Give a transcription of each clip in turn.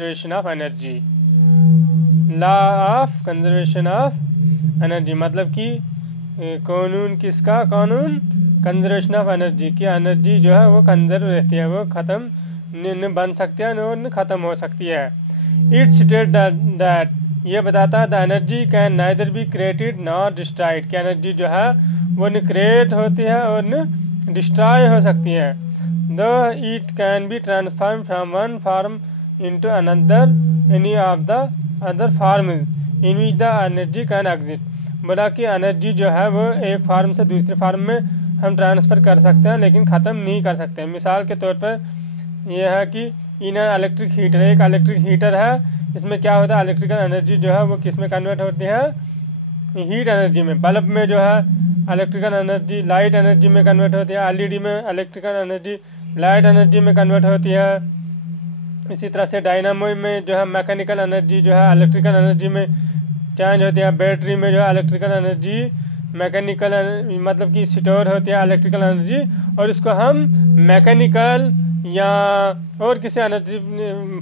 Conservation of energy. Law of conservation of energy मतलब कि कानून किसका कानून? कंजर्वेशन ऑफ एनर्जी की एनर्जी जो है वो कंजर्व रहती है, वो ख़त्म न बन सकती है न ख़त्म हो सकती है। इट स्टेट दैट ये बताता है the energy can neither be created nor destroyed कि एनर्जी जो है वो न क्रिएट होती है और न डिस्ट्रॉय हो सकती है। दो it can be transform from one form into another any of the other forms in which the energy can exist। बोला कि एनर्जी जो है वो एक फार्म से दूसरे फार्म में हम ट्रांसफ़र कर सकते हैं लेकिन ख़त्म नहीं कर सकते। मिसाल के तौर पर यह है कि इन इलेक्ट्रिक हीटर, एक इलेक्ट्रिक हीटर है, इसमें क्या होता है इलेक्ट्रिकल एनर्जी जो है वो किस में कन्वर्ट होती है? हीट एनर्जी में। बल्ब में जो है इलेक्ट्रिकल एनर्जी लाइट एनर्जी में कन्वर्ट होती है, एलईडी में इलेक्ट्रिकल एनर्जी लाइट एनर्जी में कन्वर्ट होती है। इसी तरह से डायनामो में जो है मैकेनिकल एनर्जी जो है इलेक्ट्रिकल एनर्जी में चेंज होती है। बैटरी में जो है इलेक्ट्रिकल एनर्जी मैकेनिकल मतलब कि स्टोर होती है इलेक्ट्रिकल एनर्जी, और इसको हम मैकेनिकल या और किसी एनर्जी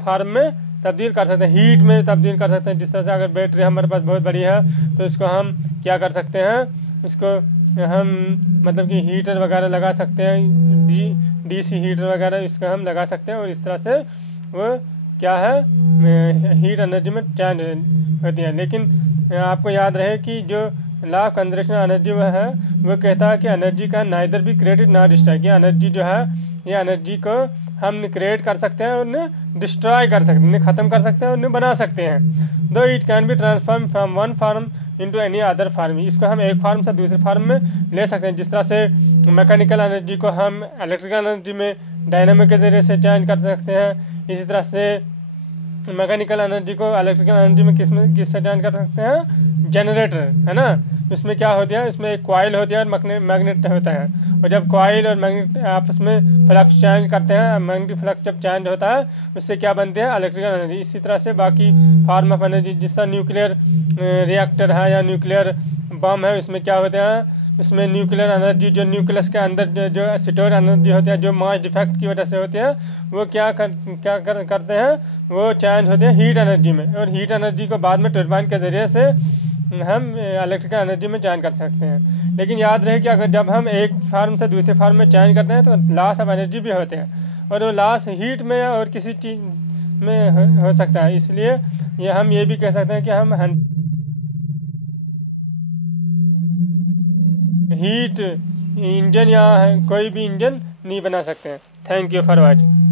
फार्म में तब्दील कर सकते हैं, हीट में तब्दील कर सकते हैं। जिस तरह से अगर बैटरी हमारे पास बहुत बड़ी है तो इसको हम क्या कर सकते हैं, इसको हम मतलब कि हीटर वगैरह लगा सकते हैं, डीसी हीटर वगैरह इसको हम लगा सकते हैं, और इस तरह से वो क्या है हीट एनर्जी में चेंज होती है। लेकिन आपको याद रहे कि जो लॉ ऑफ कंजर्वेशन एनर्जी वो है वो कहता है कि एनर्जी का नाइदर भी क्रिएटेड ना डिस्ट्रॉय, कि एनर्जी जो है ये एनर्जी को हम क्रिएट कर सकते हैं और उन्हें डिस्ट्रॉय कर सकते हैं, उन्हें ख़त्म कर सकते हैं और उन्हें बना सकते हैं। Though it can be transform from one form into any other form, इसको हम एक फार्म से दूसरे फार्म में ले सकते हैं। जिस तरह से मैकेनिकल एनर्जी को हम इलेक्ट्रिकल एनर्जी में डायनामिक के ज़रिए से चेंज कर सकते हैं, इसी तरह से मैकेनिकल एनर्जी को इलेक्ट्रिकल एनर्जी में किससे चेंज कर सकते हैं? जनरेटर है ना, इसमें क्या होती है, इसमें एक कॉइल होती है और मैग्नेट होता है, और जब कॉइल और मैग्नेट आपस में फ्लक्स चेंज करते हैं, मैग्नेटिक फ्लक्स जब चेंज होता है उससे क्या बनती है? Electrical energy. इसी तरह से बाकी फॉर्म ऑफ एनर्जी, जिस तरह न्यूक्लियर रिएक्टर है या न्यूक्लियर बम है, इसमें क्या होते हैं, इसमें न्यूक्लियर एनर्जी जो न्यूक्लियस के अंदर जो स्टोर एनर्जी होती है, जो मास डिफेक्ट की वजह से होती है, वो करते हैं, वो चेंज होते हैं हीट एनर्जी में, और हीट एनर्जी को बाद में टरबाइन के ज़रिए से हम इलेक्ट्रिकल एनर्जी में चेंज कर सकते हैं। लेकिन याद रहे कि अगर जब हम एक फार्म से दूसरे फार्म में चेंज करते हैं तो लॉस ऑफ एनर्जी भी होते हैं, और वो लॉस हीट में और किसी चीज़ में हो सकता है। इसलिए हम ये भी कह सकते हैं कि हम हीट इंजन या कोई भी इंजन नहीं बना सकते हैं। Thank you for watching.